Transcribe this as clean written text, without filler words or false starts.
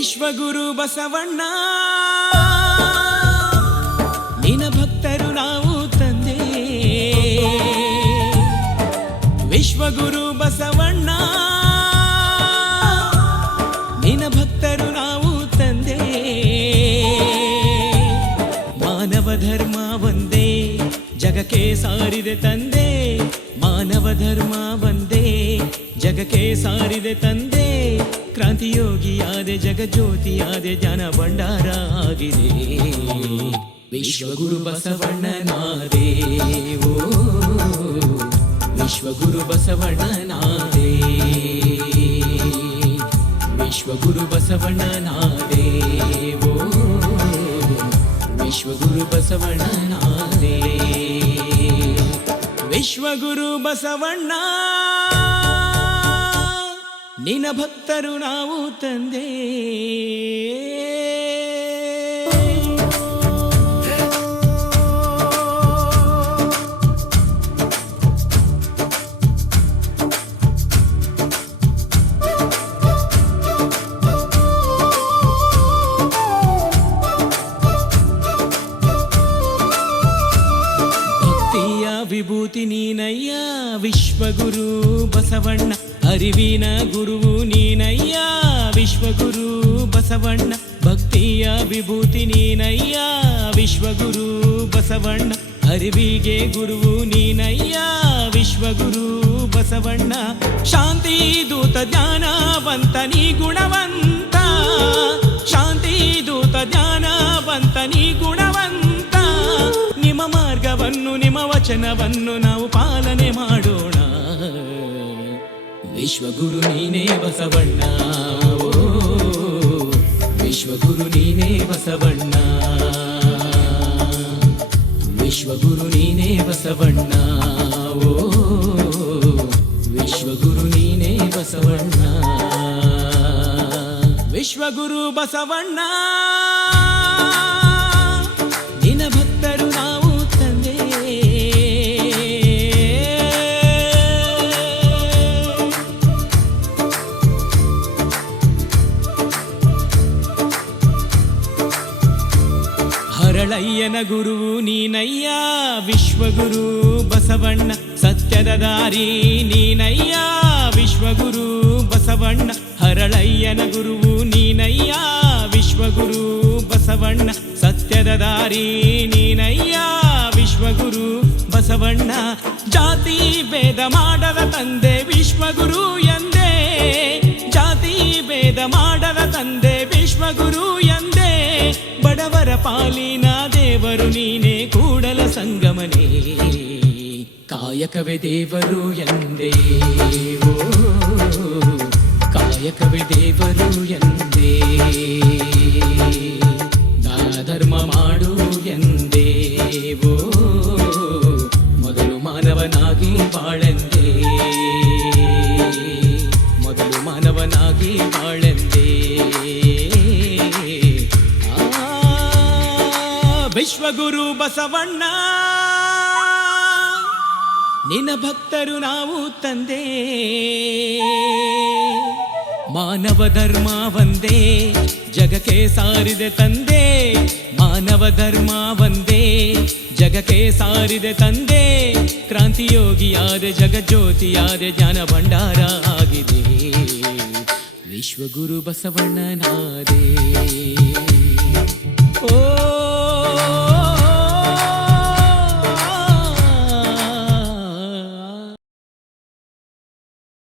ವಿಶ್ವಗುರು ಬಸವಣ್ಣ ನಿನ್ನ ಭಕ್ತರು ನಾವು ತಂದೆ. ವಿಶ್ವಗುರು ಬಸವಣ್ಣ ನಿನ್ನ ಭಕ್ತರು ನಾವು ತಂದೆ. ಮಾನವ ಧರ್ಮ ಒಂದೇ ಜಗಕ್ಕೆ ಸಾರಿದೆ ತಂದೆ. ಮಾನವ ಧರ್ಮ ಒಂದೇ ಜಗಕ್ಕೆ ಸಾರಿದೆ ತಂದೆ. ಕ್ರಾಂತಿಯೋಗಿಯಾದೆ ಜಗಜ್ಯೋತಿಯಾದೆ ಜ್ಞಾನ ಭಂಡಾರ ಆಗಿದೆ. ವಿಶ್ವಗುರು ಬಸವಣ್ಣನಾದೆ ಓ ವಿಶ್ವಗುರು ಬಸವಣ್ಣನಾದೆ. ವಿಶ್ವಗುರು ಬಸವಣ್ಣನಾದೆ ಓ ವಿಶ್ವಗುರು ಬಸವಣ್ಣನಾದೆ. ವಿಶ್ವಗುರು ಬಸವಣ್ಣ ನಿನ್ನ ಭಕ್ತರು ನಾವು ತಂದೆ. ಭಕ್ತಿಯ ವಿಭೂತಿ ನೀನಯ್ಯ ವಿಶ್ವಗುರು ಬಸವಣ್ಣ. ಅರಿವಿನ ಗುರುವು ನೀನಯ್ಯ ವಿಶ್ವಗುರು ಬಸವಣ್ಣ. ಭಕ್ತಿಯ ವಿಭೂತಿ ನೀನಯ್ಯ ವಿಶ್ವಗುರು ಬಸವಣ್ಣ. ಅರಿವಿಗೆ ಗುರುವು ನೀನಯ್ಯ ವಿಶ್ವಗುರು ಬಸವಣ್ಣ. ಶಾಂತಿ ದೂತ ಜ್ಞಾನವಂತ ನೀ ಗುಣವಂತ. ಶಾಂತಿ ದೂತ ಜ್ಞಾನವಂತ ನೀ ಗುಣವಂತ. ನಿಮ್ಮ ಮಾರ್ಗವನ್ನು ನಿಮ್ಮ ವಚನವನ್ನು ನಾವು ಪಾಲನೆ ಮಾಡೋಣ. ವಿಶ್ವಗುರು ನೀನೇ ಬಸವಣ್ಣ ಓ ವಿಶ್ವಗುರು ನೀನೇ ಬಸವಣ್ಣ. ವಿಶ್ವಗುರು ನೀನೇ ಬಸವಣ್ಣ ಓ ವಿಶ್ವಗುರು ನೀನೇ ಬಸವಣ್ಣ. ವಿಶ್ವಗುರು ಬಸವಣ್ಣ ನಿನ್ನ ಭಕ್ತರು ನಾವು ತಂದೆ. ಹರಳಯ್ಯನ ಗುರುವು ನೀನಯ್ಯ ವಿಶ್ವಗುರು ಬಸವಣ್ಣ. ಸತ್ಯದ ದಾರಿ ನೀನಯ್ಯ ವಿಶ್ವಗುರು ಬಸವಣ್ಣ. ಹರಳಯ್ಯನ ಗುರುವು ನೀನಯ್ಯ ವಿಶ್ವಗುರು ಬಸವಣ್ಣ. ಸತ್ಯದ ದಾರಿ ನೀನಯ್ಯ ವಿಶ್ವಗುರು ಬಸವಣ್ಣ. ಜಾತಿ ಭೇದ ಮಾಡದ ತಂದೆ ವಿಶ್ವಗುರು ಎಂದೇ. ಜಾತಿ ಭೇದ ಮಾಡದ ತಂದೆ ವಿಶ್ವಗುರು ಎಂದೇ. ಬಡವರ ಪಾಲಿನ ದೇವರು ನೀನೇ ಕೂಡಲ ಸಂಗಮನೇ. ಕಾಯಕವೇ ದೇವರು ಎಂದೇ ಓ ಕಾಯಕವೇ ದೇವರು ಎಂದೇ. ದಾನ ಧರ್ಮ ಮಾಡು ಎಂದೇ ಓ ಮೊದಲು ಮಾನವನಾಗಿ ಬಾಳೆಂದೇ. ಮೊದಲು ಮಾನವನಾಗಿ ಬಾಳೆಂದೇ. ವಿಶ್ವಗುರು ಬಸವಣ್ಣ ನಿನ್ನ ಭಕ್ತರು ನಾವು ತಂದೆ. ಮಾನವ ಧರ್ಮ ಒಂದೇ ಜಗಕ್ಕೆ ಸಾರಿದೆ ತಂದೆ. ಮಾನವ ಧರ್ಮ ಒಂದೇ ಜಗಕ್ಕೆ ಸಾರಿದೆ ತಂದೆ. ಕ್ರಾಂತಿಯೋಗಿಯಾದೆ ಜಗಜ್ಯೋತಿಯಾದೆ ಜ್ಞಾನ ಭಂಡಾರ ಆಗಿದೆ. ವಿಶ್ವಗುರು ಬಸವಣ್ಣನಾದೆ.